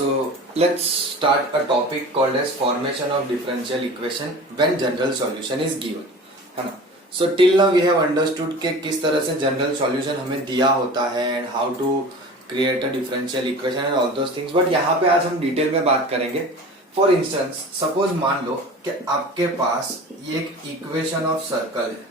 So let's start a topic called as formation of differential equation when general solution is given, है ना. So till now we have understood कि किस तरह से general solution हमें दिया होता है and how to create a differential equation and all those things. But यहाँ पे आज हम डिटेल में बात करेंगे. For instance, suppose मान लो कि आपके पास ये एक equation of circle है,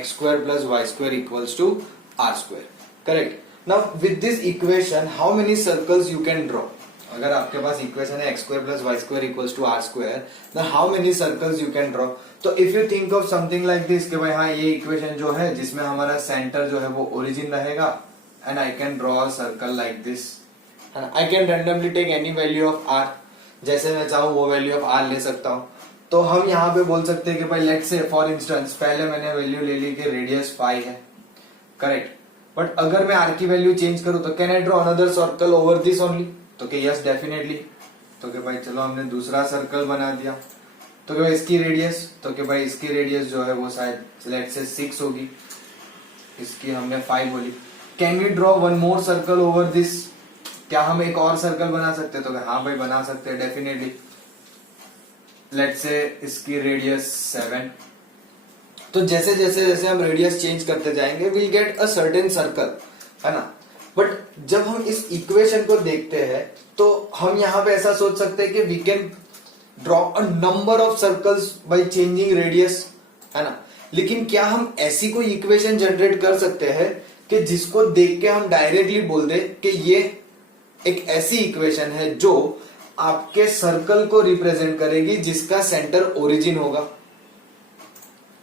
x square plus y square equals to r square, correct? Now with this equation, how many circles you can draw? अगर आपके पास इक्वेशन है x square plus y square equals to r square, then how many circles you can draw? तो if you think of something like this कि भाई हाँ ये equation जो है जिसमें हमारा सेंटर जो है वो ओरिजिन रहेगा and I can draw a circle like this, and I can randomly take any value of r, जैसे मैं चाहूँ वो वैल्यू ऑफ r ले सकता हूँ. तो हम यहाँ पे बोल सकते हैं कि भाई लेट्स से फॉर इंस्टेंस पहले मैंने वैल्यू ले ली कि रेडियस फाई है, करेक्ट. बट अगर मैं r की वैल्यू चेंज करूँ तो can I draw another circle over this only? तो कि यस डेफिनेटली. तो कि भाई चलो हमने दूसरा सर्कल बना दिया. तो कि भाई इसकी रेडियस, तो कि भाई इसकी रेडियस जो है वो शायद लेट्स से 6 होगी, इसकी हमने 5 बोली. Can we draw one more circle over this? क्या हम एक और सर्कल बना सकते हैं? तो कि हाँ भाई बना सकते हैं डेफिनेटली. लेट्स से इसकी रेडियस 7. तो जैसे जैसे जैसे हम रेडियस चेंज करते जाएंगे will get a certain circle, है ना. बट जब हम इस इक्वेशन को देखते हैं तो हम यहाँ पे ऐसा सोच सकते हैं कि we can draw a number of circles by changing radius, है ना. लेकिन क्या हम ऐसी कोई इक्वेशन जनरेट कर सकते हैं कि जिसको देख के हम डायरेक्टली बोल दे कि ये एक ऐसी इक्वेशन है जो आपके सर्कल को रिप्रेजेंट करेगी जिसका सेंटर ओरिजिन होगा?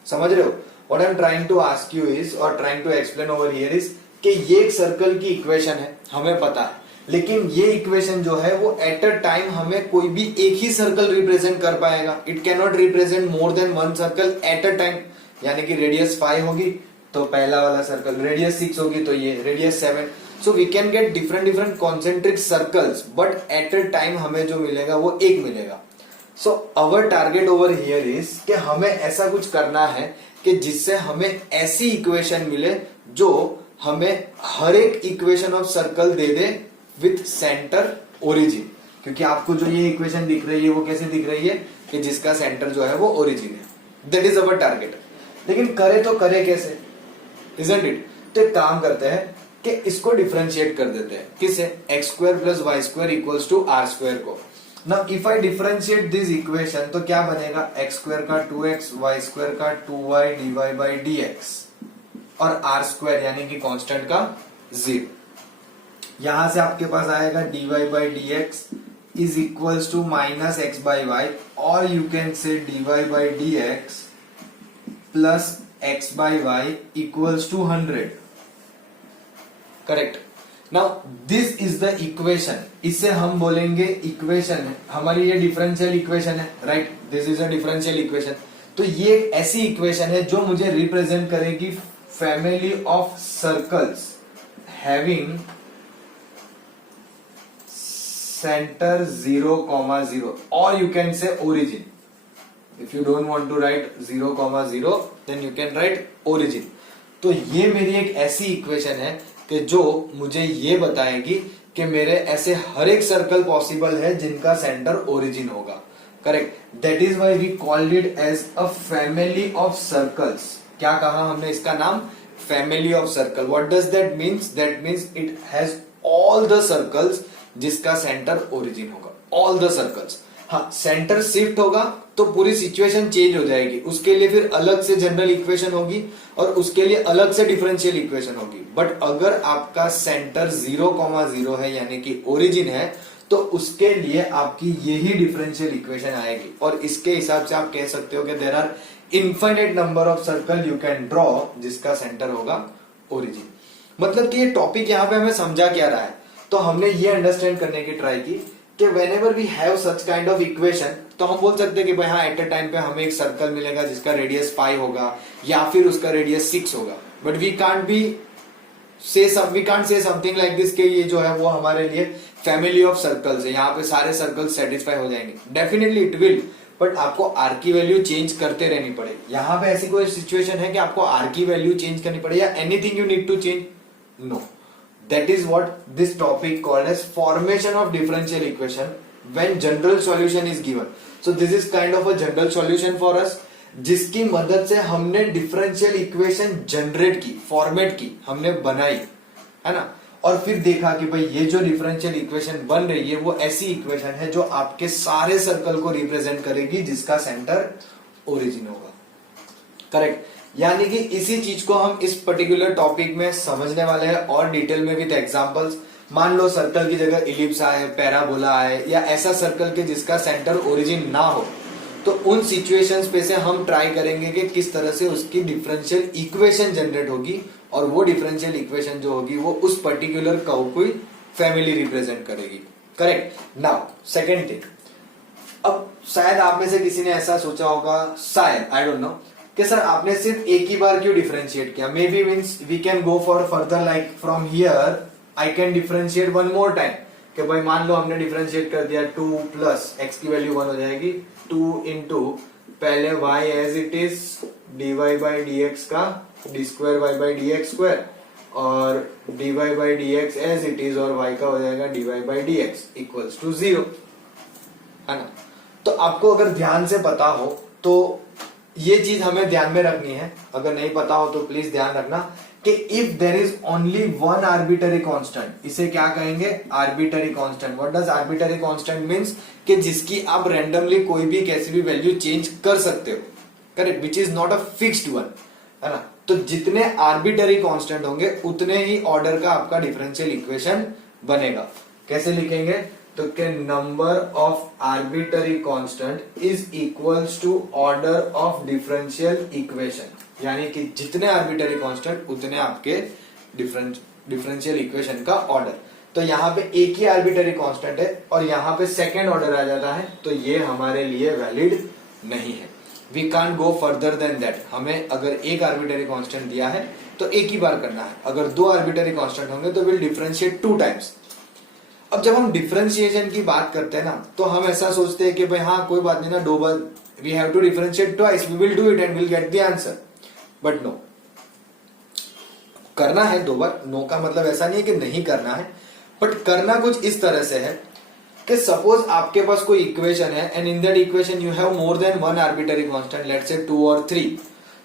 समझ रहे हो? What I am trying to ask you is और trying to explain over here is कि ये एक सर्कल की इक्वेशन है, हमें पता है, लेकिन ये इक्वेशन जो है वो एट अ टाइम हमें कोई भी एक ही सर्कल रिप्रेजेंट कर पाएगा. It can not represent more than one circle eight a time. यानी कि रेडियस 5 होगी तो पहला वाला सर्कल, रेडियस 6 होगी तो ये, radius 7. So we can get different different concentric circles, but at a time हमें जो मिलेगा वो एक मिलेगा. So our target over here is कि हमें ऐसा कुछ करना है कि जिससे हमें ऐसी इक्वेशन मिले जो हमें हर एक equation of circle they they with centre origin. क्योंकि आपको जो ये इक्वेशन दिख रही है वो कैसे दिख रही है कि जिसका सेंटर जो है वो ओरिजिन है. That is our target. लेकिन करे तो करे कैसे, इजंट इट? तो एक काम करते हैं कि इसको डिफरेंशिएट कर देते हैं. किसे? X square plus y square equals to r square को. Now if I differentiate this equation तो क्या बनेगा? एक्स स्क्वायर का 2x, वाई स्क्वायर का 2y dy बाई dx और आर स्क्वायर यानी कि कांस्टेंट का 0. यहां से आपके पास आएगा dy by dx is equals to minus x by y, और you can say dy by dx plus x by y equals to 100. Correct. Now this is the equation. इसे हम बोलेंगे इक्वेशन है हमारी, ये डिफरेंशियल इक्वेशन है, right. This is a differential equation. तो ये एक ऐसी इक्वेशन है जो मुझे रिप्रेजेंट करेगी family of circles having center 0,0, or you can say origin. If you don't want to write 0,0 then you can write origin. तो ये मेरी एक ऐसी इक्वेशन है कि जो मुझे ये बताएगी कि मेरे ऐसे हर एक सर्कल पॉसिबल है जिनका सेंटर ओरिजिन होगा, correct. That is why we called it as a family of circles. क्या कहा हमने इसका नाम? Family of circle. What does that means? That means it has all the circles जिसका सेंटर ओरिजिन होगा. All the circles. हाँ, centre shift होगा तो पूरी सिचुएशन चेंज हो जाएगी. उसके लिए फिर अलग से जनरल इक्वेशन होगी और उसके लिए अलग से डिफरेंशियल इक्वेशन होगी. बट अगर आपका सेंटर 0,0 है यानी कि ओरिजिन है तो उसके लिए आपकी यही डिफरेंशियल इक्वेशन आएगी. और इसके हिसाब से आप कह सकते हो कि there are infinite number of circle you can draw जिसका सेंटर होगा ओरिजिन. मतलब कि ये टॉपिक यहाँ पे हमें समझा क्या रहा है? तो हमने ये अंडरस्टैंड करने की ट्राई की कि whenever we have such kind of equation तो हम बोल सकते हैं कि भाई हाँ एट अ टाइम पे हमें एक सर्कल मिलेगा जिसका रेडियस 5 होगा या फिर उसका रेडियस 6 होगा. But we can't say something like this कि ये जो है वो हमारे लिए फैमिली ऑफ सर्कल्स है, यहाँ पे सारे सर्कल्स सेटिस्फाई हो जाएंगे. डेफिनेटली इट विल, बट आपको आर की वैल्यू चेंज करते रहनी पड़ेगी. यहाँ पे ऐसी कोई सिचुएशन है कि आपको आर की वैल्यू चेंज करनी पड़े या anything you need to change? No. That is what this topic called as formation of differential equation when general solution is given. So this is kind of a general solution for us, जिसकी मदद से हमने differential equation generate की, format की, हमने बनाई, है ना, और फिर देखा कि भाई ये जो डिफरेंशियल इक्वेशन बन रही है वो ऐसी इक्वेशन है जो आपके सारे सर्कल को रिप्रेजेंट करेगी जिसका सेंटर ओरिजिन होगा। करेक्ट। यानी कि इसी चीज को हम इस पर्टिकुलर टॉपिक में समझने वाले हैं और डिटेल में विद एग्जांपल्स। मान लो सर्कल की जगह इलिप्स आए, पैराबोला आए, या ऐसा सर्कल के जिसका सेंटर ओरिजिन ना हो, तो उन सिचुएशंस पे से हम ट्राई करेंगे कि किस तरह से उसकी डिफरेंशियल इक्वेशन जनरेट होगी, और वो डिफरेंशियल इक्वेशन जो होगी वो उस पर्टिकुलर कर्व को फैमिली रिप्रेजेंट करेगी। करेक्ट। नाउ सेकंड थिंग, अब शायद आप में से किसी ने ऐसा सोचा होगा, शायद, आई डोंट नो, कि सर आपने सिर्फ एक ही बार क्यों डिफरेंशिएट किया। Maybe means we can go for further, like from here I can differentiate one more time, कि भाई मान लो हमने डिफरेंशिएट कर दिया 2 प्लस एक्स की वैल्यू 1 हो जाएगी, 2 इंटू पहले y as it is dy by d x का d square y by d x square, और dy by d x as it is, और y का हो जाएगा dy by d x equals to 0, है ना। तो आपको अगर ध्यान से पता हो तो ये चीज हमें ध्यान में रखनी है, अगर नहीं पता हो तो प्लीज ध्यान रखना कि if there is only one arbitrary constant, इसे क्या कहेंगे, arbitrary constant. What does arbitrary constant means, कि जिसकी आप रैंडमली कोई भी कैसी भी वैल्यू चेंज कर सकते हो। Correct. Which is not a fixed one, है ना। तो जितने आर्बिटरी कांस्टेंट होंगे उतने ही ऑर्डर का आपका डिफरेंशियल इक्वेशन बनेगा। कैसे लिखेंगे, तो कि number of arbitrary constant is equals to order of differential equation, यानी कि जितने आर्बिटरी कांस्टेंट उतने आपके डिफरेंशियल इक्वेशन का ऑर्डर। तो यहाँ पे एक ही आर्बिटरी कांस्टेंट है और यहाँ पे सेकेंड ऑर्डर आ जाता है, तो ये हमारे लिए वैलिड नहीं है। We can't go further than that. हमें अगर एक आर्बिटरी कांस्टेंट दिया है तो एक ही बार करना है, अगर 2 आर्बिटरी कांस्टेंट होंगे तो विल डिफरेंशिएट 2 टाइम्स। अब जब हम डिफरेंशिएशन की बात करते हैं ना, तो हम ऐसा सोचते हैं कि भाई हाँ कोई बात नहीं ना, 2 बार we have to differentiate twice, we will do it and will get the answer. But no, करना है 2 बार। नो का मतलब ऐसा नहीं है कि नहीं करना है, बट करना कुछ इस तरह से है कि सपोज आपके पास कोई इक्वेशन है and in that equation you have more than 1 arbitrary constant, let's say 2 और 3,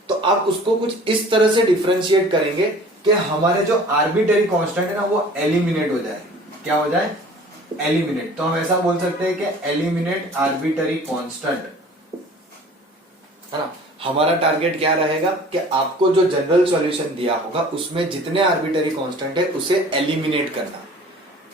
तो आप उसको कुछ इस तरह से डिफरेंशिएट करेंगे कि हमारे जो आर्बिटरी कांस्टेंट है ना वो एलिमिनेट हो जाए। क्या हो जाए, एलिमिनेट। तो हम ऐसा बोल सकते हैं कि एलिमिनेट आर्बिटरी कांस्टेंट, है ना। हमारा टारगेट क्या रहेगा कि आपको जो जनरल सॉल्यूशन दिया होगा उसमें जितने आर्बिटरी कांस्टेंट है उसे एलिमिनेट करना।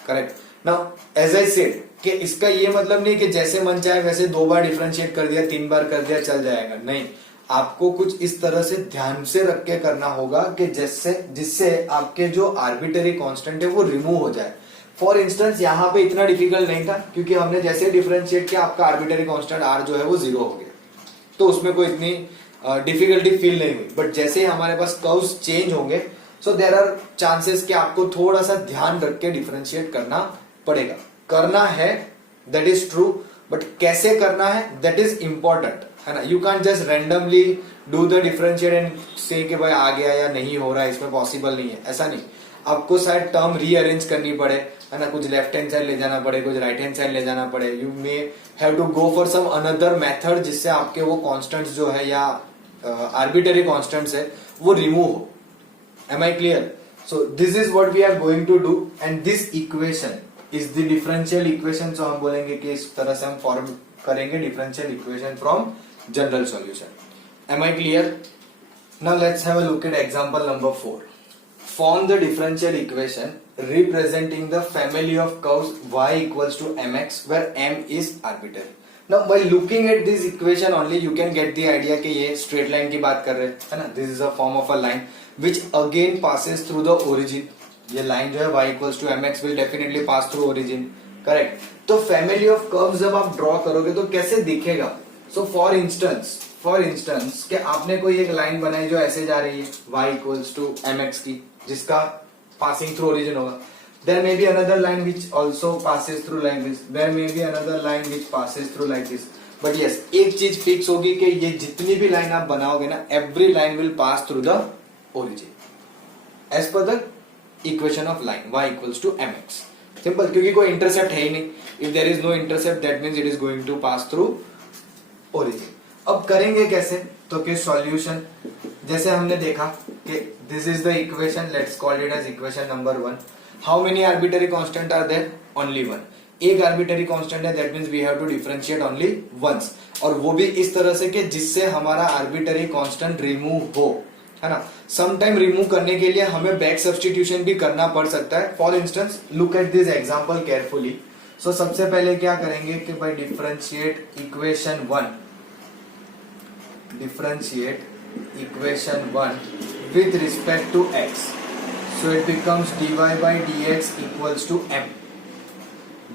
Correct. Now as I said कि इसका ये मतलब नहीं कि जैसे मन चाहे वैसे 2 बार डिफरेंशिएट कर दिया, 3 बार कर दिया, चल जाएगा, नहीं। आपको कुछ इस तरह से ध्यान से रख के करना होगा कि जिससे आपके जो आर्बिटरी कांस्टेंट है वो रिमूव हो जाए। फॉर इंस्टेंस यहाँ पे इतना डिफिकल्ट नहीं था, क्योंकि हमने जैसे डिफरेंशिएट किया आपका आर्बिटरी कांस्टेंट आर जो है वो 0 हो गया, तो उसमें कोई इतनी डिफिकल्टी फील नहीं हुई। बट जैसे ही हमारे पास कर्व्स चेंज होंगे, सो देयर आर चांसेस कि आपको थोड़ा सा ध्यान रख के डिफरेंशिएट करना पड़ेगा। करना है, दैट इज ट्रू, बट कैसे करना है दैट इज इंपॉर्टेंट, है ना। You can just randomly do the differentiate and से कि भाई आ गया या नहीं हो रहा है, इसमें पॉसिबल नहीं है, ऐसा नहीं। आपको शायद टर्म रीअरेंज करनी पड़े, है ना, कुछ लेफ्ट हैंड साइड ले जाना पड़े, कुछ राइट हैंड साइड ले जाना पड़े। You may have to go for some another method जिससे आपके वो कांस्टेंट्स जो है या आर्बिटरी कांस्टेंट्स है वो रिमूव हो। Am I clear? So this is what we are going to do and this equation is the differential equation. So हम बोलेंगे कि इस तरह से हम फॉर्म करेंगे differential equation from general solution. Am I clear? Now let's have a look at example number 4. Form the differential equation representing the family of curves y equals to mx where m is arbitrary. Now by looking at this equation only you can get the idea कि ये straight line की बात कर रहे हैं, है ना. This is a form of a line which again passes through the origin. ये line जो है y equals to mx will definitely pass through origin, correct? तो family of curves जब आप draw करोगे तो कैसे दिखेगा? So for instance कि आपने कोई एक लाइन बनाई जो ऐसे जा रही है y equals to mx की, जिसका passing through origin होगा. There may be another line which also passes through like this. There may be another line which passes through like this. But yes, एक चीज फिक्स होगी कि ये जितनी भी लाइन आप बनाओगे ना, every line will pass through the origin as per the equation of line y equals to mx. Simple, क्योंकि कोई इंटरसेप्ट है ही नहीं. If there is no intercept that means it is going to pass through origin. अब करेंगे कैसे, तो कि सॉल्यूशन जैसे हमने देखा कि this is the equation, let's call it as equation number 1. How many arbitrary constant are there? Only 1. एक आर्बिटरी कांस्टेंट है, that means we have to differentiate only once, और वो भी इस तरह से कि जिससे हमारा आर्बिटरी कांस्टेंट रिमूव हो, है ना. सम टाइम रिमूव करने के लिए हमें बैक सब्स्टिट्यूशन भी करना पड़ सकता है. For instance look at this example carefully. So सबसे पहले क्या करेंगे कि भाई differentiate equation 1, differentiate equation 1 with respect to x. So it becomes dy by dx equals to m.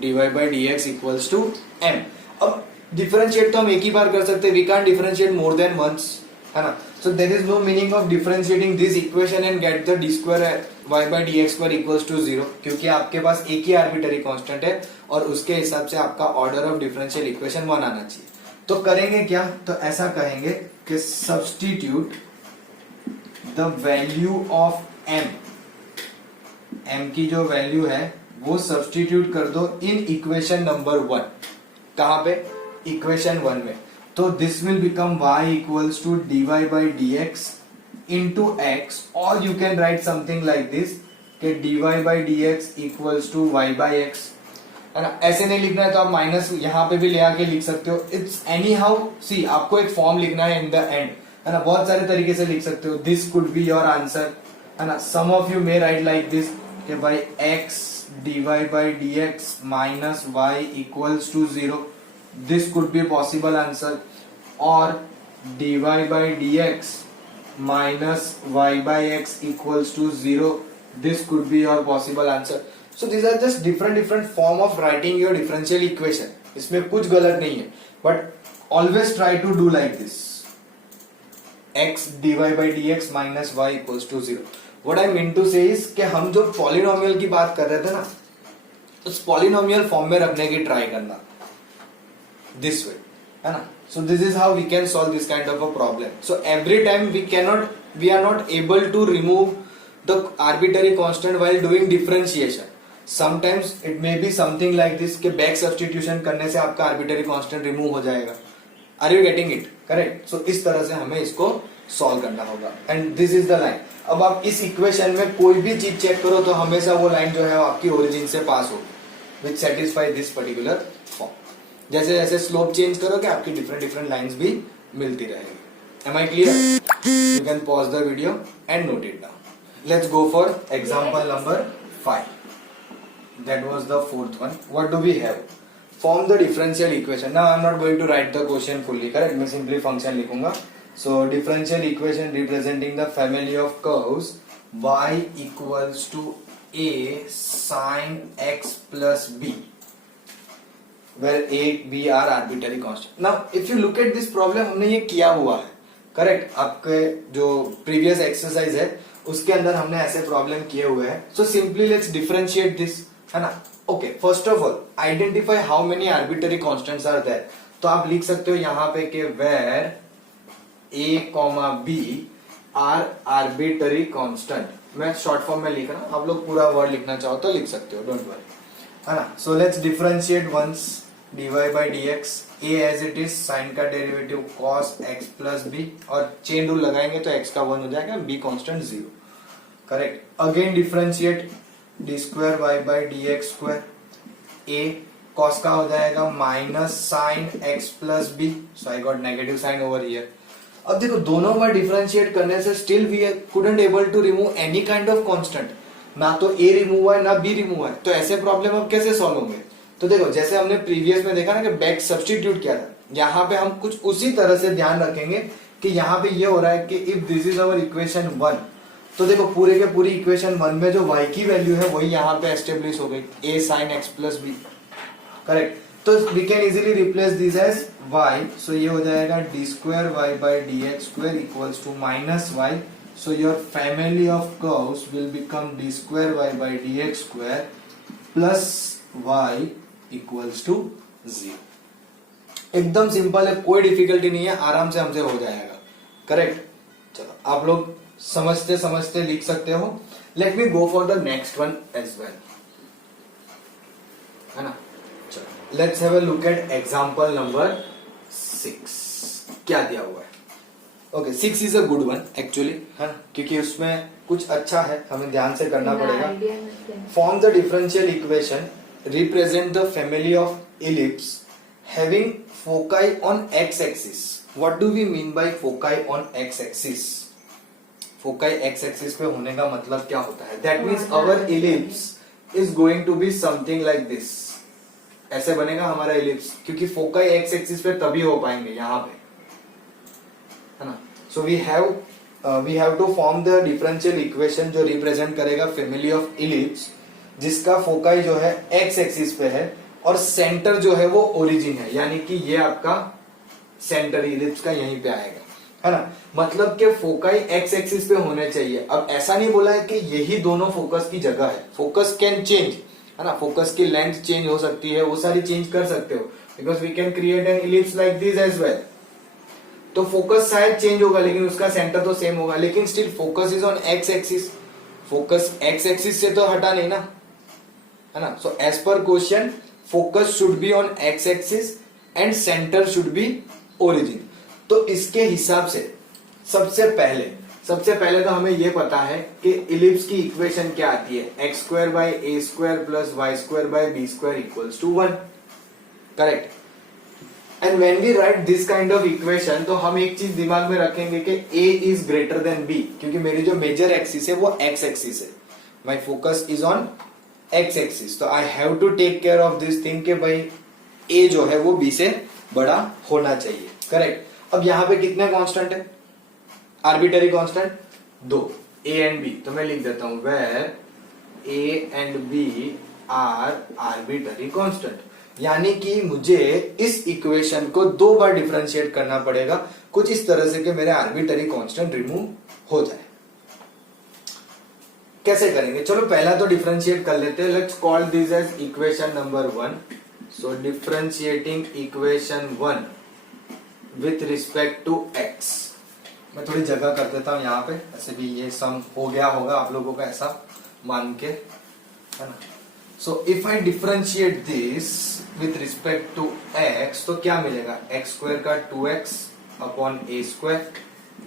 dy by dx equals to m. अब differentiate तो हम एक ही बार कर सकते हैं, we can't differentiate more than once, है ना. So there is no meaning of differentiating this equation and get the d square y by dx square equals to 0, क्योंकि आपके पास एक ही आर्बिटरी कांस्टेंट है और उसके हिसाब से आपका ऑर्डर ऑफ डिफरेंशियल इक्वेशन 1 आना चाहिए. तो करेंगे क्या, तो ऐसा कहेंगे कि substitute the value of m, m की जो वैल्यू है वो सब्स्टिट्यूट कर दो इन इक्वेशन नंबर 1. कहां पे? इक्वेशन 1 में. तो this will become y equals to dy by dx into x, और you can write something like this कि dy by dx equals to y by x, है ना. ऐसे नहीं लिखना है तो आप माइनस यहाँ पे भी ले आके लिख सकते हो. इट्स एनी हाउ, सी आपको एक फॉर्म लिखना है इन द एंड, है ना. बहुत सारे तरीके से लिख सकते हो. This could be your answer, है ना. Some of you may write like this कि भाई x dy by dx minus y equals to 0. This could be a possible answer. Or dy by dx minus y by x equals to 0. This could be your possible answer. So these are just different form of writing your differential equation. इसमें कुछ गलत नहीं है, but always try to do like this. x dy by dx minus y equals to 0. What I mean to say is कि हम जो polynomial की बात कर रहे थे ना, उस पॉलिनोमियल फॉर्म में रखने की ट्राई करना दिस वे, है ना. So this is how we can solve this kind of a problem. So every time we are not able to remove the arbitrary constant while doing differentiation. Sometimes it may be something like this कि back substitution करने से आपका arbitrary constant remove हो जाएगा. Are you getting it? Correct. So इस तरह से हमें इसको सॉल्व करना होगा. And this is the line. अब आप इस इक्वेशन में कोई भी चीज चेक करो तो हमेशा वो लाइन जो है आपकी ओरिजिन से पास होगी विच सेटिस्फाई दिस पर्टिकुलर फॉर्म. जैसे जैसे स्लोप चेंज करोगे आपकी डिफरेंट लाइंस भी मिलती रहेगी. Am I clear? You can pause the video and note it down. Let's go for example number 5. That was the fourth one. What do we have? Form the differential equation. Now I am not going to write the question fully, correct. मैं simply function लिखूंगा. So differential equation representing the family of curves y equals to a sin x plus b, where a b are arbitrary constant. Now if you look at this problem, हमने ये किया हुआ है, correct. आपके जो previous exercise है उसके अंदर हमने ऐसे प्रॉब्लम किए हुए हैं. So simply let's differentiate this, है ना. Okay, first of all identify how many arbitrary constants are there. तो आप लिख सकते हो यहाँ पे कि where a, b are arbitrary constant. मैं शॉर्ट फॉर्म में लिख रहा हूं, आप लोग पूरा वर्ड लिखना चाहो तो लिख सकते हो, डोंट वरी, है ना. So let's differentiate once dy by dx. a as it is, sine का derivative cos x plus b, और चेन रूल लगाएंगे तो x का 1 हो जाएगा, b constant 0, correct. Again differentiate d square y by dx square. a cos का हो जाएगा minus sine x plus b, so I got negative sine over here. अब देखो दोनों बार डिफरेंशिएट करने से still we couldn't able to remove any kind of constant. ना तो a रिमूव हुआ है ना b रिमूव हुआ है. तो ऐसे प्रॉब्लम अब कैसे सॉल्व होंगे? तो देखो जैसे हमने प्रीवियस में देखा ना कि बैक सब्स्टिट्यूट किया था, यहाँ पे हम कुछ उसी तरह से ध्यान रखेंगे कि यहाँ पे ये हो रहा है कि if this is our equation 1, तो देखो पूरे के पूरी इक्वेशन 1 में जो y की वैल्यू है वही यहाँ पे एस्टेब्लिश हो गई, a sin x plus b, correct. तो we can easily replace this as y. सो ये हो जाएगा d square y by dx square equals to minus y. So your family of curves will become d square y by dx square plus y equals to 0. एकदम simple है, कोई difficulty नहीं है, आराम से हमसे हो जाएगा, करेक्ट. चलो आप लोग समझते समझते लिख सकते हो. Let me go for the next one as well, है ना. चलो let's have a look at example number 6. क्या दिया हुआ है? Okay, 6 is a good one actually, है ना, क्योंकि उसमें कुछ अच्छा है, हमें ध्यान से करना पड़ेगा. Form the differential equation, represent the family of ellipse having foci on x axis. What do we mean by foci on x axis? Foci x axis पे होने का मतलब क्या होता है? That means our ellipse is going to be something like this. ऐसे बनेगा हमारा इलिप्स, क्योंकि फोकाई एक्स एक्सिस पे तभी हो पाएंगे यहाँ पे, है ना. So we have to form the differential equation जो रिप्रेजेंट करेगा फैमिली ऑफ इलिप्स जिसका फोकाई जो है एक्स एक्सिस पे है और सेंटर जो है वो ओरिजिन है, यानी कि ये आपका सेंटर इलिप्स का यहीं पे आएगा, है ना. मतलब कि फोकाई एक्स एक्सिस पे होने चाहिए. अब ऐसा नहीं बोला है कि यही दोनों फोकस की जगह है. फोकस कैन चेंज, है ना. फोकस की लेंथ चेंज हो सकती है, वो सारी चेंज कर सकते हो, because we can create an ellipse like this as well. तो फोकस शायद चेंज होगा लेकिन उसका सेंटर तो सेम होगा, लेकिन still focus is on x axis. Focus x axis से तो हटा नहीं ना, है ना. So as per question focus should be on x axis and centre should be origin. तो इसके हिसाब से सबसे पहले तो हमें यह पता है कि इलिप्स की इक्वेशन क्या आती है, x square by a square plus y square by b square equals to 1. Correct. And when we write this kind of equation तो हम एक चीज दिमाग में रखेंगे कि a is greater than b, क्योंकि मेरी जो मेजर एक्सिस है वो एक्स एक्सिस है. My focus is on x axis. तो I have to take care of this thing कि भाई ए जो है वो बी से बड़ा होना चाहिए. करेक्ट. अब यहां पे कितने कांस्टेंट है? Arbitrary constant 2, a and b. तो मैं लिख देता हूं where a and b are arbitrary constant, यानी कि मुझे इस इक्वेशन को 2 बार डिफरेंशिएट करना पड़ेगा कुछ इस तरह से कि मेरे आर्बिटरी कांस्टेंट रिमूव हो जाए. कैसे करेंगे? चलो पहला तो डिफरेंशिएट कर लेते हैं. Let's call this as equation number 1. So differentiating equation 1 with respect to x. मैं थोड़ी जगह कर देता हूं यहाँ पे, ऐसे भी ये सम हो गया होगा आप लोगों का ऐसा मान के, है ना. So if I differentiate this with respect to x तो क्या मिलेगा? एक्स स्क्वायर का 2x upon a square,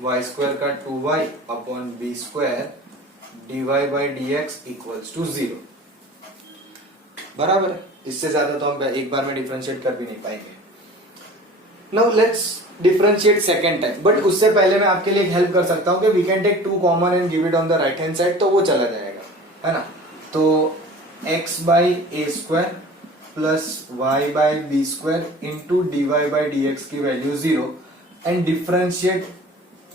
y square का 2y upon b square dy by dx equals to 0. बराबर. इससे ज्यादा तो हम एक बार में डिफरेंशिएट कर भी नहीं पाएंगे. Now let's differentiate second time, but उससे पहले मैं आपके लिए एक हेल्प कर सकता हूं कि we can take 2 common and give it on the right hand side, तो वो चला जाएगा, है ना. तो x by a square plus y by b square into d y by d x की value 0 and differentiate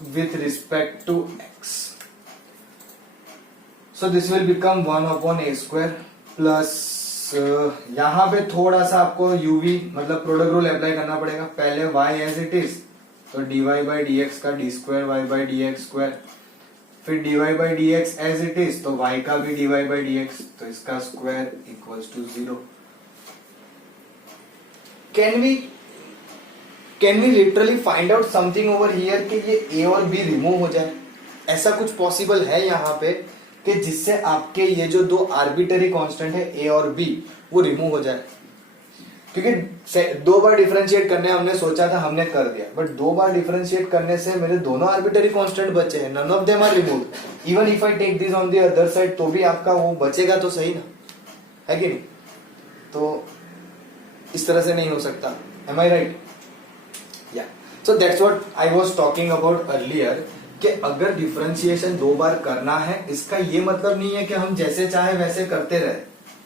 with respect to x. So this will become 1 upon a square plus यहां पे थोड़ा सा आपको यूवी मतलब product rule apply करना पड़ेगा. पहले y एज इट इज तो dy बाई डी एक्स का d square y by d x square, फिर dy by d x as it is तो y का भी dy बाई डी एक्स, तो इसका square equals to 0. Can we literally find out something over here कि ये a और b remove हो जाए? ऐसा कुछ पॉसिबल है यहाँ पे कि जिससे आपके ये जो 2 आर्बिटरी कांस्टेंट है a और b वो रिमूव हो जाए? क्योंकि 2 बार डिफरेंशिएट करने हमने सोचा था, हमने कर दिया, बट 2 बार डिफरेंशिएट करने से मेरे दोनों आर्बिटरी कांस्टेंट बचे हैं. None of them are removed. Even if I take this on the other side तो भी आपका वो बचेगा तो सही ना, है कि नहीं? तो इस तरह से नहीं हो सकता. एम आई राइट? या सो that's what I was talking about earlier कि अगर डिफरेंशिएशन 2 बार करना है, इसका ये मतलब नहीं है कि हम जैसे चाहे वैसे करते रहे,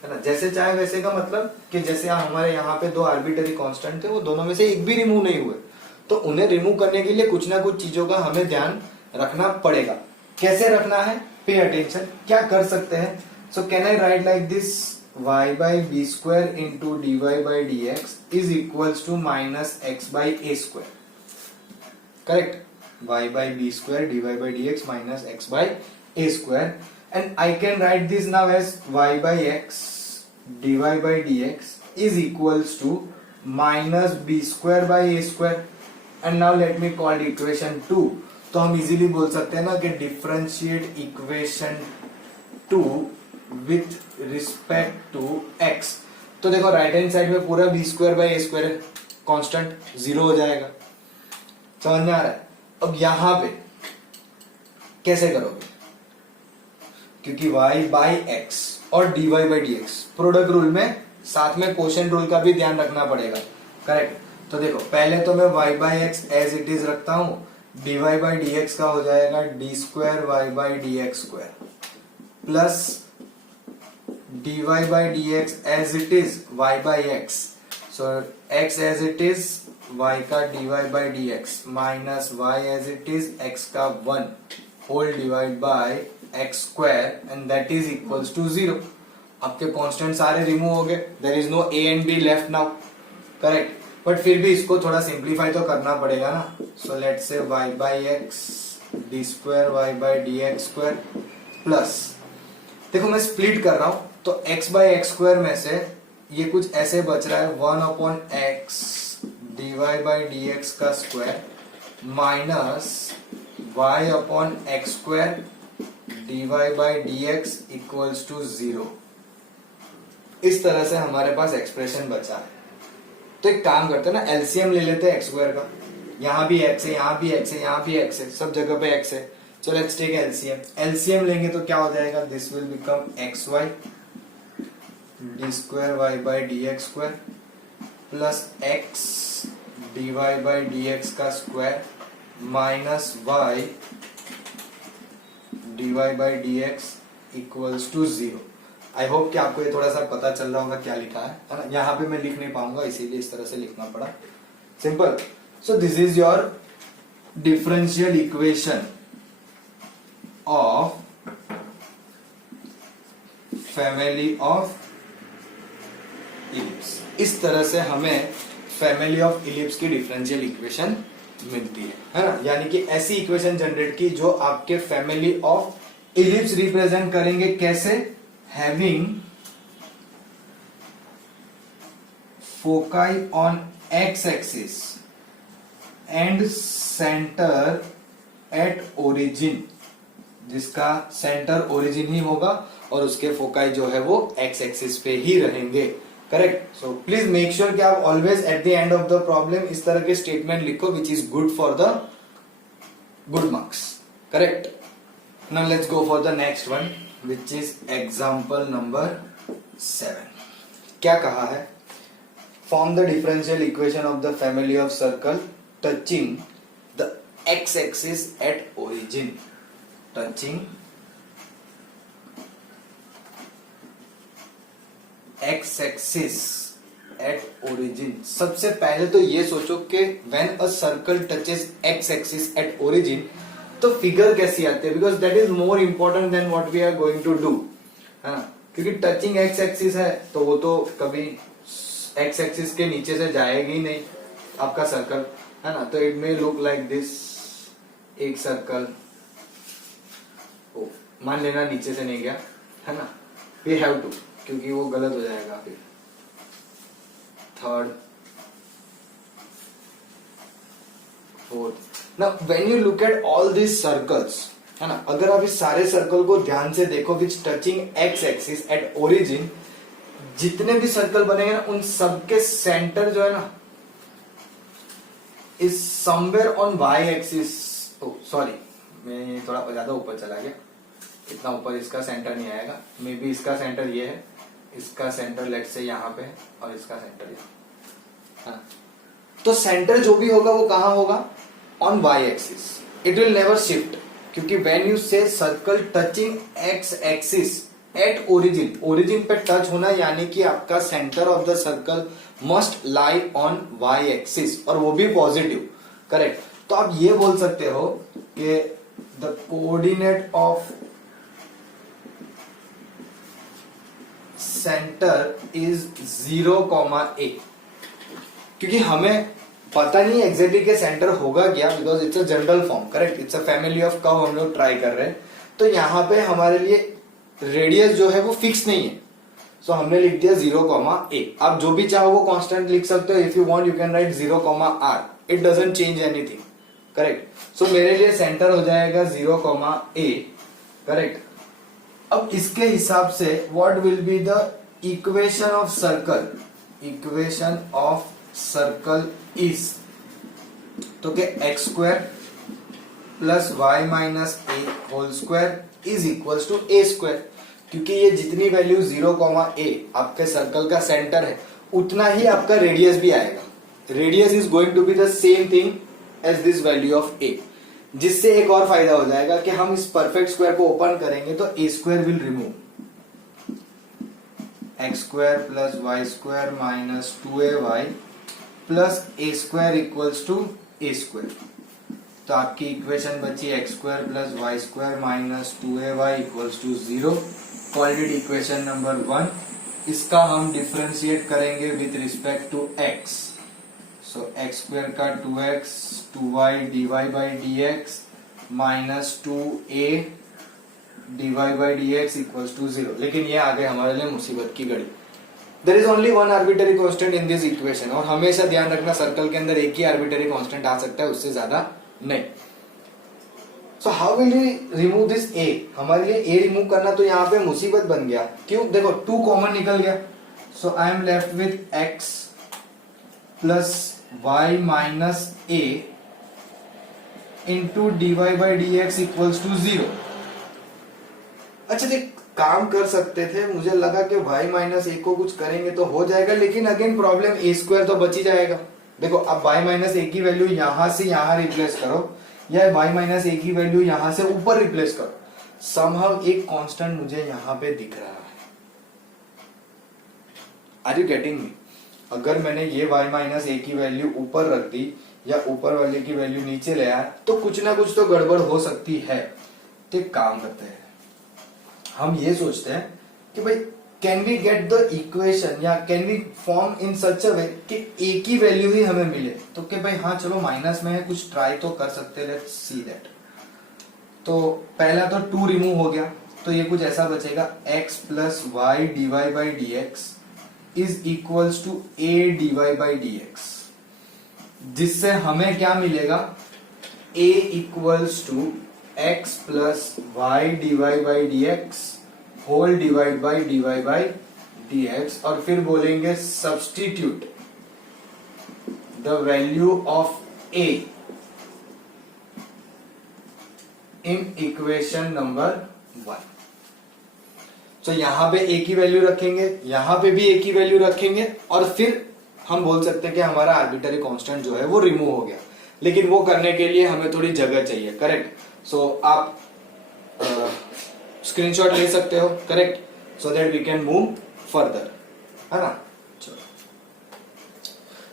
है ना. जैसे चाहे वैसे का मतलब कि जैसे हमारे यहाँ पे 2 आर्बिटरी कांस्टेंट थे, वो दोनों में से एक भी रिमूव नहीं हुए, तो उन्हें रिमूव करने के लिए कुछ ना कुछ चीजों का हमें ध्यान रखना पड़ेगा. कैसे रखना है? Pay attention. क्या कर सकते हैं? So can I write like this y by b square into d y by d x is equals to minus x by a square. Correct. y by b square dy by dx minus x by a square, and I can write this now as y by x dy by dx is equals to minus b square by a square. And now let me call equation 2. तो हम easily बोल सकते हैं ना कि differentiate equation 2 with respect to x। तो देखो right hand side में पूरा b square by a square है, कांस्टेंट 0 हो जाएगा। समझ में आ रहा है? अब यहां पे कैसे करोगे, क्योंकि y बाई एक्स और dy by d x product rule में, साथ में कोशेंट रूल का भी ध्यान रखना पड़ेगा, करेक्ट। तो देखो पहले तो मैं y by x as it is रखता हूं, dy बाई डी एक्स का हो जाएगा d square y by d x square plus dy by d x as it is y by x, so x as it is y का dy by d x minus y as it is x का 1 whole divide by x square and that is equals to 0। आपके constant सारे remove हो गए, there is no a and b left now, correct. But फिर भी इसको थोड़ा simplify तो करना पड़ेगा ना। So let's say y by x d square y by d x square plus, देखो मैं स्प्लिट कर रहा हूं तो x बाई एक्स स्क्वायर में से ये कुछ ऐसे बच रहा है 1 upon x d y by d x का square minus y upon x square dy by d x equals to 0। इस तरह से हमारे पास एक्सप्रेशन बचा है। तो एक काम करते हैं ना, एलसीएम ले लेते हैं एक्स स्क्वायर का। यहां भी एक्स है, यहां भी एक्स है, यहां भी एक्स है, सब जगह पे एक्स है। So let's take LCM. LCM लेंगे तो क्या हो जाएगा, this will become x y d square y by d x square plus x d y by d x का square minus y dy by d x equals to 0। I hope कि आपको ये थोड़ा सा पता चल रहा होगा क्या लिखा है ना। यहाँ पे मैं लिख नहीं पाऊंगा, इसीलिए इस तरह से लिखना पड़ा, simple. So this is your differential equation of family of ellipse. इस तरह से हमें फैमिली ऑफ इलिप्स की डिफरेंशियल इक्वेशन मिलती है ना। यानी कि ऐसी इक्वेशन जनरेट की जो आपके फैमिली ऑफ इलिप्स रिप्रेजेंट करेंगे। कैसे, having foci on x axis and centre at origin, जिसका सेंटर ओरिजिन ही होगा और उसके फोकाई जो है वो एक्स एक्सिस पे ही रहेंगे, correct. So please make sure कि आप always at the end of the problem इस तरह के स्टेटमेंट लिखो which is good for the good marks, correct. Now let's go for the next one which is example number 7। क्या कहा है, form the differential equation of the family of circle touching the x axis at origin, touching x axis at origin. सबसे पहले तो ये सोचो कि when a circle touches x axis at origin तो फिगर कैसी आती है, because that is more important than what we are going to do, है ना। क्योंकि टचिंग एक्स एक्सिस है तो वो तो कभी एक्स एक्सिस के नीचे से जाएगी ही नहीं आपका सर्कल, है ना। तो it may look like this, एक सर्कल मान लेना नीचे से नहीं गया, है ना। वी हैव टू, क्योंकि वो गलत हो जाएगा फिर। Third, fourth. Now when you look at all this circles, है ना, अगर आप इस सारे सर्कल को ध्यान से देखो which touching x axis at origin, जितने भी सर्कल बनेंगे ना उन सबके सेंटर जो है ना is somewhere on y axis. Sorry, मैं थोड़ा ज्यादा ऊपर चला गया, इतना ऊपर इसका सेंटर नहीं आएगा। मे बी इसका सेंटर ये है, इसका सेंटर लेट से यहाँ पे और इसका सेंटर यहाँ। तो सेंटर जो भी होगा वो कहां होगा, on y axis. It will never shift, क्योंकि when you say circle touching x axis at origin, origin पे टच होना यानी कि आपका centre of the circle must lie on y axis, और वो भी पॉजिटिव, करेक्ट। तो आप ये बोल सकते हो कि the coordinate of centre is 0,a, क्योंकि हमें पता नहीं एग्जैक्टली के सेंटर होगा क्या, because it's a general form, correct. It's a family of curve हम लोग ट्राई कर रहे हैं। तो यहाँ पे हमारे लिए रेडियस जो है वो फिक्स नहीं है, सो हमने लिख दिया 0,a। आप जो भी चाहो वो कांस्टेंट लिख सकते हो। If you want you can write 0,r, it doesn't change anything, correct. So मेरे लिए सेंटर हो जाएगा 0,a, करेक्ट। अब इसके हिसाब से what will be the equation of circle, equation of circle is, तो क्या x square plus y minus a whole square is equals to a square, क्योंकि ये जितनी वैल्यू 0,a आपके सर्कल का सेंटर है उतना ही आपका रेडियस भी आएगा। Radius is going to be the same thing as this value of a, जिससे एक और फायदा हो जाएगा कि हम इस परफेक्ट स्क्वायर को ओपन करेंगे तो a square will remove, x square plus y square minus 2ay plus a square equals to a square. तो आपकी इक्वेशन बची x square plus y square minus 2ay equals to 0, called it equation number 1। इसका हम differentiate करेंगे with respect to x, so x square का 2x 2y dy by dx minus 2a dy by dx equals to 0। लेकिन ये आ गए हमारे लिए मुसीबत की घड़ी। There is only one arbitrary constant in this equation, और हमेशा ध्यान रखना सर्कल के अंदर एक ही आर्बिटरी कांस्टेंट आ सकता है, उससे ज्यादा नहीं। So how will we remove this a? हमारे लिए a रिमूव करना तो यहाँ पे मुसीबत बन गया। क्यों? देखो 2 कॉमन निकल गया, so I am left with x प्लस y माइनस a into d y by d x equals to 0। अच्छा देख, काम कर सकते थे, मुझे लगा कि y माइनस ए को कुछ करेंगे तो हो जाएगा, लेकिन अगेन प्रॉब्लम ए स्क्वायर तो बच ही जाएगा। देखो अब y माइनस ए की वैल्यू यहां से यहां रिप्लेस करो, या y माइनस ए की वैल्यू यहां से ऊपर रिप्लेस करो, समहाउ एक कांस्टेंट मुझे यहां पे दिख रहा है। Are you getting me? अगर मैंने ये y माइनस ए की वैल्यू ऊपर रख दी या ऊपर वाले की वैल्यू नीचे ले आया तो कुछ ना कुछ तो गड़बड़ हो सकती है। तो एक काम करते हैं, हम ये सोचते हैं कि भाई can we get the equation या can we form in such a way कि ए की वैल्यू ही हमें मिले, तो कि भाई हाँ चलो माइनस में है, कुछ ट्राई तो कर सकते हैं, लेट्स सी दैट। तो पहला तो 2 रिमूव हो गया, तो ये कुछ ऐसा बचेगा x plus y d y by d x is equals to a d y by d x, जिससे हमें क्या मिलेगा, a equals to x plus y d y by d x whole divide by d y by d x, और फिर बोलेंगे substitute the value of a in equation number 1। तो यहां पे a की वैल्यू रखेंगे, यहां पे भी a की वैल्यू रखेंगे, और फिर हम बोल सकते हैं कि हमारा आर्बिट्ररी कांस्टेंट जो है वो रिमूव हो गया। लेकिन वो करने के लिए हमें थोड़ी जगह चाहिए, करेक्ट। सो आप स्क्रीनशॉट ले सकते हो, correct, so that we can move further, है ना। चलो,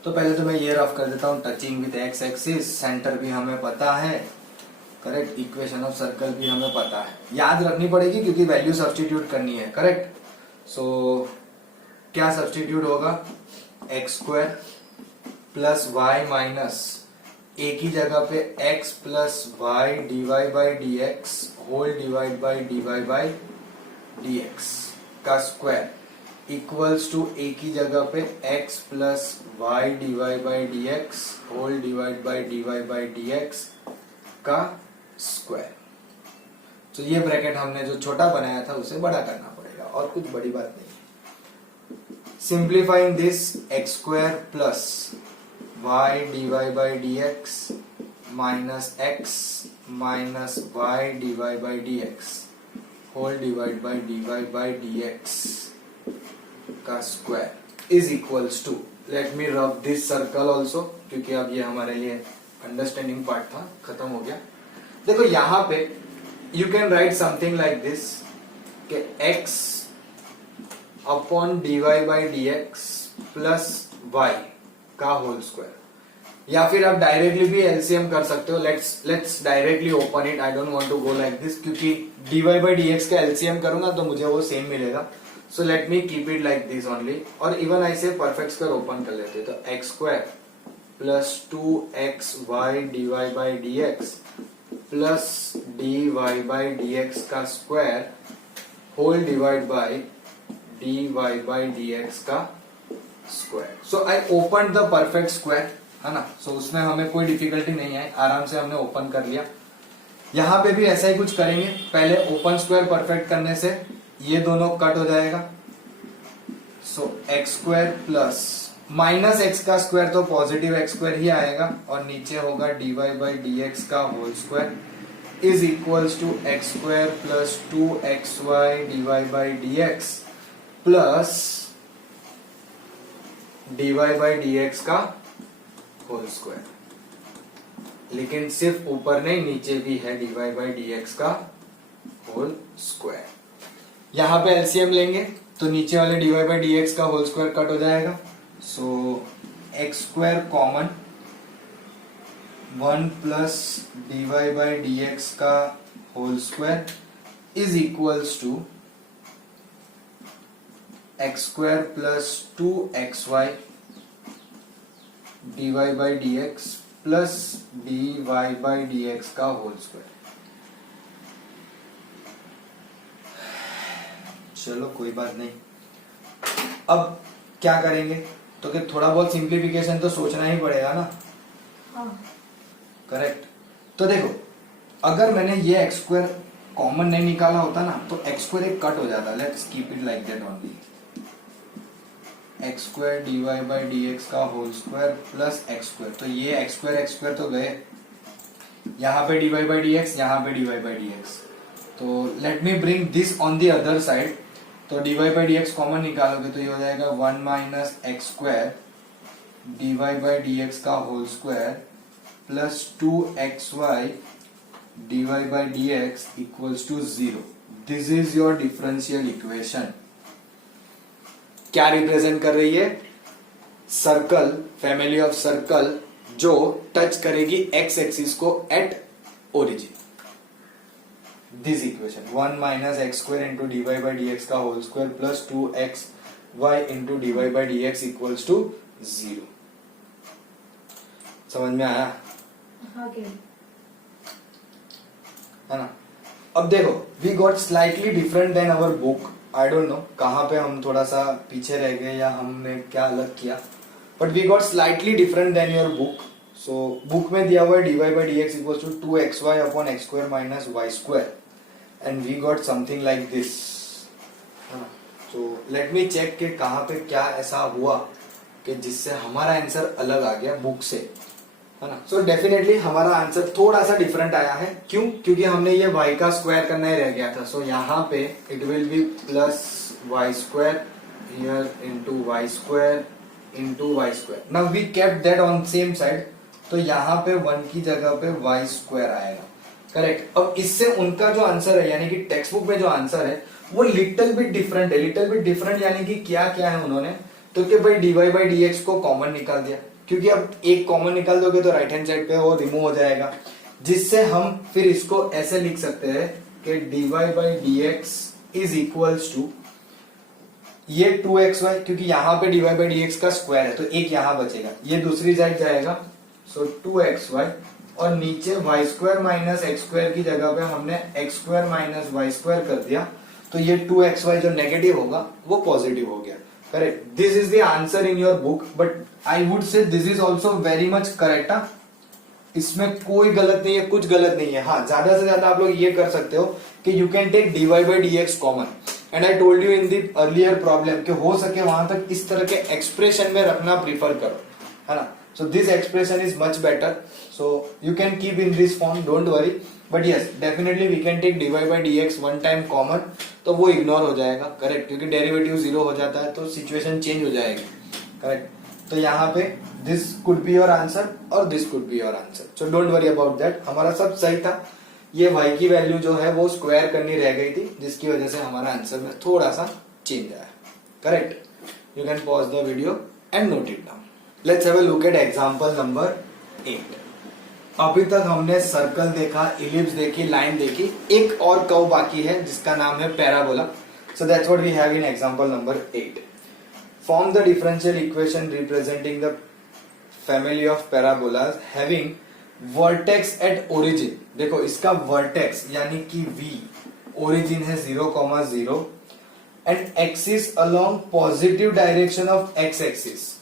तो पहले तो मैं ये रफ कर देता हूं, touching with x axis, centre भी हमें पता है, करेक्ट, इक्वेशन ऑफ सर्कल भी हमें पता है, याद रखनी पड़ेगी क्योंकि वैल्यू सब्स्टिट्यूट करनी है, करेक्ट। सो क्या सब्स्टिट्यूट होगा, x square plus y minus a की जगह पे x plus y d y by d x whole divide by d y by d x का स्क्वायर इक्वल्स टू ए की जगह पे x plus y d y by d x whole divide by d y by d x का square. तो ये bracket हमने जो छोटा बनाया था उसे बड़ा करना पड़ेगा, और कुछ बड़ी बात नहीं। Simplifying this, x square plus y dy by dx minus x minus y dy by dx whole divide by dy by dx का square is equals to, let me rub this circle also, क्योंकि अब ये हमारे लिए understanding part था, खत्म हो गया। देखो यहाँ पे you can write something like this कि x upon dy by dx plus y का होल स्क्वायर, या फिर आप डायरेक्टली भी एलसीएम कर सकते हो। Let's directly open it, I don't want to go like this, क्योंकि dy बाई dx का एलसीएम करूंगा तो मुझे वो सेम मिलेगा। So let me keep it like this only, और इवन ऐसे परफेक्ट स्क्वायर ओपन कर लेते हैं, तो x square plus 2xy dy by dx plus dy by dx का square whole divide by dy by dx का square. So I opened the perfect square. है ना। सो उसमें हमें कोई डिफिकल्टी नहीं आई, आराम से हमने ओपन कर लिया। यहाँ पे भी ऐसा ही कुछ करेंगे, पहले ओपन स्क्वायर परफेक्ट करने से ये दोनों कट हो जाएगा। So x square plus minus x का स्क्वायर तो पॉजिटिव एक्स स्क्वायर ही आएगा, और नीचे होगा dy बाई डी एक्स का whole square is equals to x square plus 2xy dy by d x plus dy by d x का whole square. लेकिन सिर्फ ऊपर नहीं, नीचे भी है dy बाई डी एक्स का होल स्क्वायर। यहां पे एलसीएम लेंगे तो नीचे वाले dy बाई डी एक्स का होल स्क्वायर कट हो जाएगा। So x square common, 1 plus dy by d x का whole square is equals to x square plus 2xy dy by d x plus dy by d x का whole square. चलो कोई बात नहीं। अब क्या करेंगे, तो कि थोड़ा बहुत सिंप्लीफिकेशन तो सोचना ही पड़ेगा ना। करेक्ट। तो देखो, अगर मैंने ये एक्स स्क्वायर कॉमन नहीं निकाला होता ना, तो एक्स स्क्वायर एक कट हो जाता। Let's keep it like that only. X square dy by d x का whole square plus x square, तो ये एक्स स्क्वायर तो गए, यहाँ पे dy बाई डी एक्स, यहाँ पे dy बाई डी एक्स। तो let me bring this on the other side. तो dy by d x common निकालोगे तो ये हो जाएगा 1 minus x square dy by d x का whole square plus 2xy dy by d x equals to 0। This is your differential equation. क्या represent कर रही है? सर्कल, फैमिली ऑफ सर्कल जो टच करेगी एक्स एक्सिस को at origin. This equation 1 minus x square into dy by d x का whole square plus 2xy into dy by d x equals to 0। समझ में आया? है ना। अब देखो, we got slightly different than our book. I don't know कहां पे हम थोड़ा सा पीछे रह गए या हमने क्या अलग किया, but we got slightly different than your book. सो बुक में दिया हुआ है dy by d x equals to 2xy upon x square minus y square, and we got something like this. So let me check कि कहां पे क्या ऐसा हुआ कि जिससे हमारा आंसर अलग आ गया बुक से, है ना। सो डेफिनेटली हमारा आंसर थोड़ा सा डिफरेंट आया है। क्यों? क्योंकि हमने ये y का स्क्वायर करना ही रह गया था। सो यहाँ पे it will be plus y square here into y square into y square. Now we kept that on same side, तो यहाँ पे 1 की जगह पे वाई स्क्वायर आएगा। करेक्ट। अब इससे उनका जो आंसर है, यानी कि टेक्स्ट बुक में जो आंसर है वो लिटिल बिट डिफरेंट है। लिटिल बिट डिफरेंट यानी कि क्या क्या है उन्होंने, तो कि भाई dy बाई डी एक्स को कॉमन निकाल दिया, क्योंकि अब एक कॉमन निकाल दोगे तो राइट हैंड साइड पे वो रिमूव हो जाएगा, जिससे हम फिर इसको ऐसे लिख सकते हैं कि dy by d x is equals to ये 2xy, क्योंकि यहाँ पे dy बाई डी एक्स का स्क्वायर है तो एक यहाँ बचेगा, ये दूसरी साइड जाएगा। सो 2xy और नीचे y square minus x square की जगह पे हमने x square minus y square कर दिया, तो ये 2xy जो नेगेटिव होगा वो पॉजिटिव हो गया। Correct. This is the answer in your book, but I would say this is also very much correct. इसमें कोई गलत नहीं है, कुछ गलत नहीं है। हाँ, ज्यादा से ज्यादा आप लोग ये कर सकते हो कि you can take dy by d x common, and I told you in the earlier problem कि हो सके वहां तक इस तरह के एक्सप्रेशन में रखना प्रीफर करो, है ना। So this expression is much better, so you can keep in this form, don't worry. But yes, definitely we can take dy by d x one time common, तो वो इग्नोर हो जाएगा। Correct, क्योंकि derivative 0 हो जाता है तो situation change हो जाएगी। करेक्ट। तो यहाँ पे this could be your answer और this could be your answer, so don't worry about that. हमारा सब सही था। ये y की वैल्यू जो है वो स्क्वायर करनी रह गई थी, जिसकी वजह से हमारा आंसर में थोड़ा सा चेंज आया। Correct. You can pause the video and note it down. Let's have a look at example number 8। अभी तक हमने सर्कल देखा, इलिप्स देखी, लाइन देखी, एक और कर्व बाकी है जिसका नाम है parabola. So that's what we have in example number 8। Form the differential equation representing the family of parabolas having vertex at origin. देखो, इसका वर्टेक्स यानी कि v ओरिजिन है 0,0 and axis along positive direction of x axis.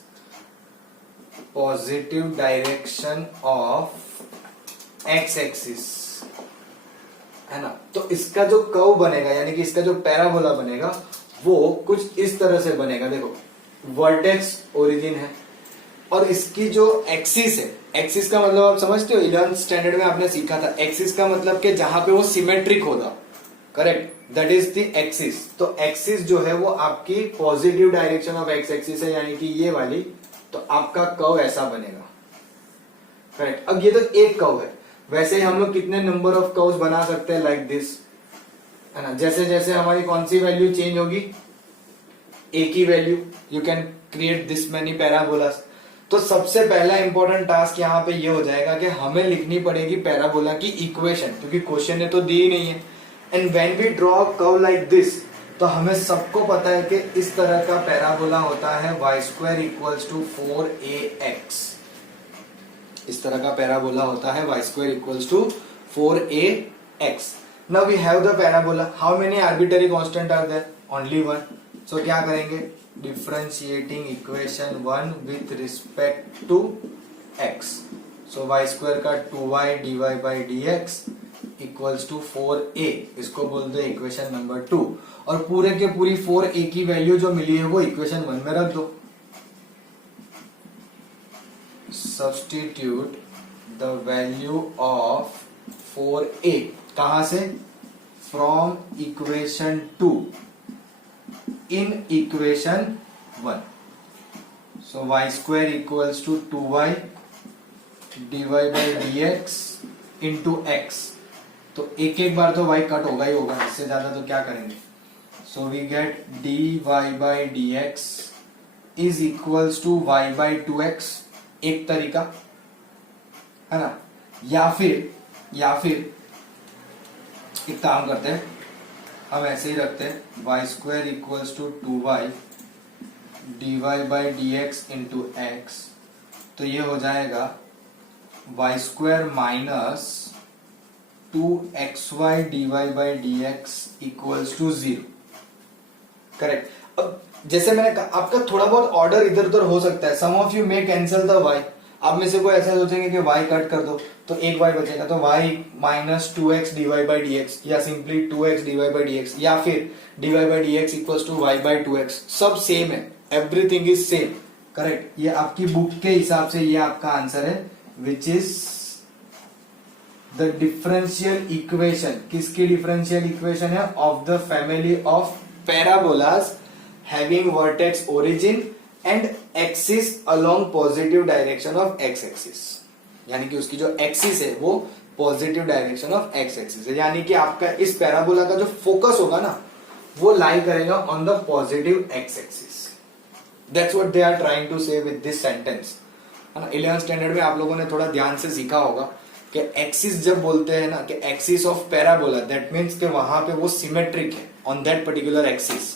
Positive direction of x axis, है ना। तो इसका जो कर्व बनेगा यानी कि इसका जो पैराबोला बनेगा वो कुछ इस तरह से बनेगा। देखो वर्टेक्स ओरिजिन है और इसकी जो एक्सिस है, एक्सिस का मतलब आप समझते हो, 11th स्टैंडर्ड में आपने सीखा था। एक्सिस का मतलब कि जहां पे वो सिमेट्रिक होगा, correct, that is the axis. तो एक्सिस जो है वो आपकी positive direction of x axis है, यानी कि ये वाली। तो आपका कर्व ऐसा बनेगा, करेक्ट। अब ये तो एक कर्व है, वैसे ही हम लोग कितने नंबर ऑफ कर्व्स बना सकते हैं लाइक दिस, है ना। जैसे जैसे हमारी कौन सी वैल्यू चेंज होगी, ए की value, you can create this many parabolas. तो सबसे पहला इंपॉर्टेंट टास्क यहाँ पे ये हो जाएगा कि हमें लिखनी पड़ेगी पैराबोला की इक्वेशन, क्योंकि क्वेश्चन ने तो दी ही नहीं है। And when we draw curve like this, तो हमें सबको पता है कि इस तरह का पैराबोला होता है y square equals to 4ax। इस तरह का पैराबोला होता है y square equals to 4ax। Now we have the parabola, how many arbitrary constant are there, only one. So क्या करेंगे, differentiating equation 1 with respect to x। So y square का 2y dy by dx equals to 4a, इसको बोलते हैं equation number 2। और पूरे के पूरी 4a की वैल्यू जो मिली है वो इक्वेशन 1 में रख दो। Substitute the value of 4a, कहां से, from equation 2 in equation 1। So y square equals to 2y dy by dx into x। तो एक एक बार तो y कट होगा ही होगा, इससे ज्यादा तो क्या करेंगे। So we get dy by dx is equals to y by 2x, एक तरीका है ना। या फिर एक काम करते हैं, हम ऐसे ही रखते हैं y square equals to 2y dy by dx into x। तो ये हो जाएगा y square minus 2xy dy by dx equals to 0, correct. अब जैसे मैंने कहा, आपका थोड़ा बहुत ऑर्डर इधर उधर हो सकता है। Some of you may cancel the y। आप में से कोई ऐसा सोचेंगे कि y कट कर दो तो एक y बचेगा, तो y minus 2x dy by dx, या simply 2x dy by dx, या फिर dy by dx equals to y by 2x। सब सेम है, एवरीथिंग इज सेम, करेक्ट। ये आपकी बुक के हिसाब से ये आपका आंसर है, which is the differential equation. किसकी डिफरेंशियल इक्वेशन है, of the family of parabolas having vertex origin and axis along positive direction of x axis. यानी कि उसकी जो एक्सिस है वो positive direction of x axis है, यानी कि आपका इस पैराबोला का जो फोकस होगा ना वो लाई करेगा on the positive x axis. That's what they are trying to say with this sentence, है ना। 11th स्टैंडर्ड में आप लोगों ने थोड़ा ध्यान से सीखा होगा कि एक्सिस जब बोलते हैं ना कि axis of parabola, that means कि वहां पे वो सिमेट्रिक है ऑन दैट पर्टिकुलर एक्सिस।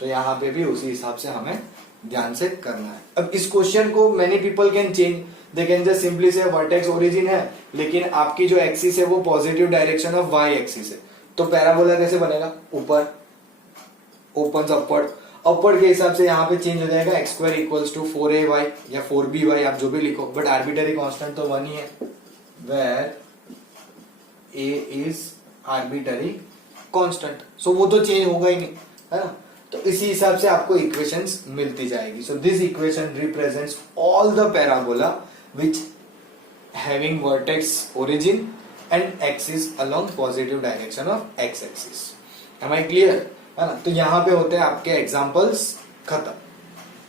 तो यहाँ पे भी उसी हिसाब से हमें ध्यान से करना है। अब इस क्वेश्चन को many people can change, they can just simply say vertex origin है, लेकिन आपकी जो एक्सिस है वो positive direction of y axis है। तो पैराबोला कैसे बनेगा, ऊपर ओपन अपवर्ड, अपवर्ड के हिसाब से यहाँ पे चेंज हो जाएगा, x square equals to 4ay या 4by, आप जो भी लिखो, बट आर्बिटरी कांस्टेंट तो 1 ही है, where a is arbitrary constant, so वो तो चेंज होगा ही नहीं, है ना। तो इसी हिसाब से आपको इक्वेशंस मिलती जाएगी। So this equation represents all the parabola which having vertex origin and axis along positive direction of x axis. Am I clear, है ना। तो यहाँ पे होते हैं आपके एग्जांपल्स खत्म।